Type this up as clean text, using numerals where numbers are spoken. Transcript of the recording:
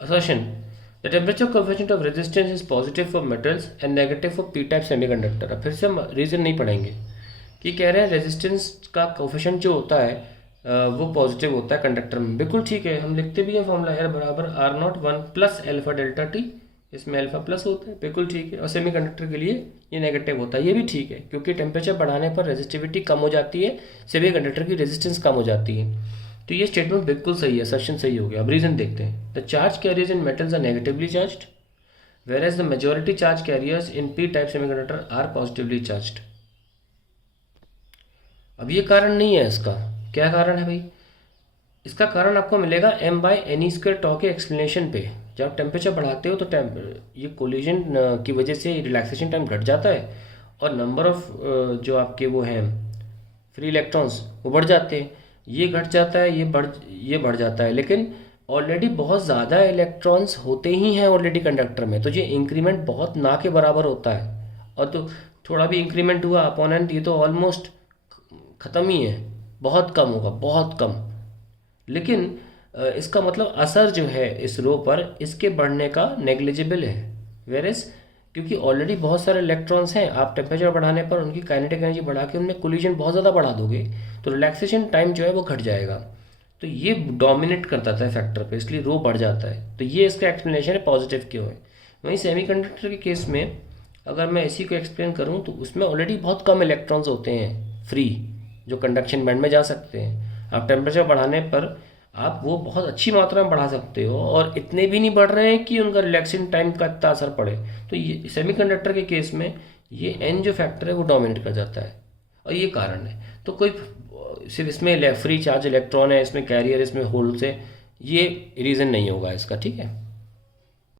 assertion, the temperature coefficient of resistance is positive for metals and negative for p type semiconductor। अब फिर से हम reason नहीं पढ़ेंगे कि कह रहे हैं रेजिस्टेंस का कोफिशिएंट जो होता है वो पॉजिटिव होता है कंडक्टर में। बिल्कुल ठीक है, हम लिखते भी हैं फॉर्मूला R बराबर R naught one plus alpha delta T, इसमें अल्फा प्लस होता है, बिल्कुल ठीक है। और सेमीकंडक्टर के लिए ये नेगेटिव होता है, ये भी ठीक है, क्योंकि टेम्परेचर बढ़ाने पर रेजिस्टिविटी कम हो जाती है, सेमीकंडक्टर की रेजिस्टेंस कम हो जाती है। तो ये स्टेटमेंट बिल्कुल सही है, असर्शन सही हो गया। अब रीजन देखते हैं। The charge carriers in metals are negatively charged whereas the majority charge carriers in p type semiconductor are positively charged। अब ये कारण नहीं है इसका, क्या कारण है भाई? इसका कारण आपको मिलेगा m बाई एन स्क्वायर टॉ के एक्सप्लेनेशन पे। जब आप टेम्परेचर बढ़ाते हो तो ये कोलिजन की वजह से रिलैक्सेशन टाइम घट जाता है और नंबर ऑफ जो आपके वो हैं फ्री इलेक्ट्रॉन्स वो बढ़ जाते हैं। ये घट जाता है, ये बढ़ जाता है, लेकिन ऑलरेडी बहुत ज़्यादा इलेक्ट्रॉन्स होते ही हैं ऑलरेडी कंडक्टर में, तो ये इंक्रीमेंट बहुत ना के बराबर होता है। और तो थोड़ा भी इंक्रीमेंट हुआ अपोनेंट, ये तो ऑलमोस्ट ख़त्म ही है, बहुत कम होगा, बहुत कम। लेकिन इसका मतलब असर जो है इस रो पर इसके बढ़ने का नेग्लिजिबल है। वेरस क्योंकि ऑलरेडी बहुत सारे इलेक्ट्रॉन्स हैं, आप टेम्परेचर बढ़ाने पर उनकी काइनेटिक एनर्जी बढ़ा के उनमें कोलिजन बहुत ज़्यादा बढ़ा दोगे तो रिलैक्सेशन टाइम जो है वो घट जाएगा। तो ये डोमिनेट करता था फैक्टर पे, इसलिए रो बढ़ जाता है। तो ये इसका एक्सप्लेनेशन है पॉजिटिव क्यों है। वहीं सेमीकंडक्टर के केस में अगर मैं इसी को एक्सप्लेन करूँ तो उसमें ऑलरेडी बहुत कम इलेक्ट्रॉन्स होते हैं फ्री, जो कंडक्शन बैंड में जा सकते हैं। आप टेम्परेचर बढ़ाने पर आप वो बहुत अच्छी मात्रा में बढ़ा सकते हो और इतने भी नहीं बढ़ रहे हैं कि उनका रिलैक्सेशन टाइम का इतना असर पड़े। तो ये सेमीकंडक्टर के केस में ये एन जो फैक्टर है वो डोमिनेट कर जाता है और ये कारण है। तो कोई सिर्फ इसमें फ्री चार्ज इलेक्ट्रॉन है, इसमें कैरियर, इसमें होल्स है, ये रीज़न नहीं होगा इसका, ठीक है।